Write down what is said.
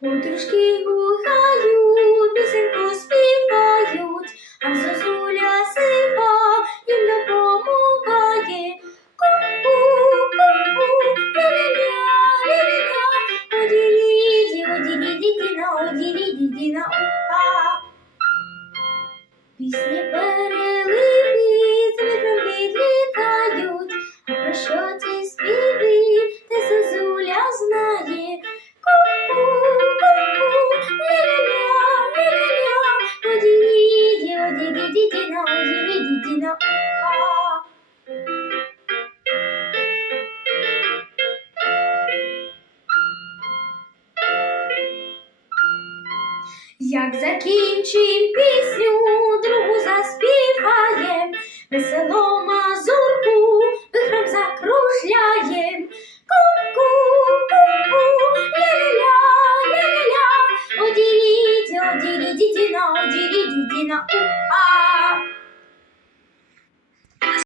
Подружки гукають, пісеньку співають, а зозуля сива їм допомагає. Ку-ку, ку-ку, ля-ля-ля, ля-ля-ля, одіріді, одірідідіна, одірідідіна, опа. Пісні переливи, з вітром відлітають, а про що одірідідіна, опа. Як закінчим пісню, другу заспіваєм, весело мазурку, вихром закружляєм. Ку-ку, ку-ку, ля-ля-ля, ля-ля-ля, одірідь, одірідідіна, одірідідіна, упа.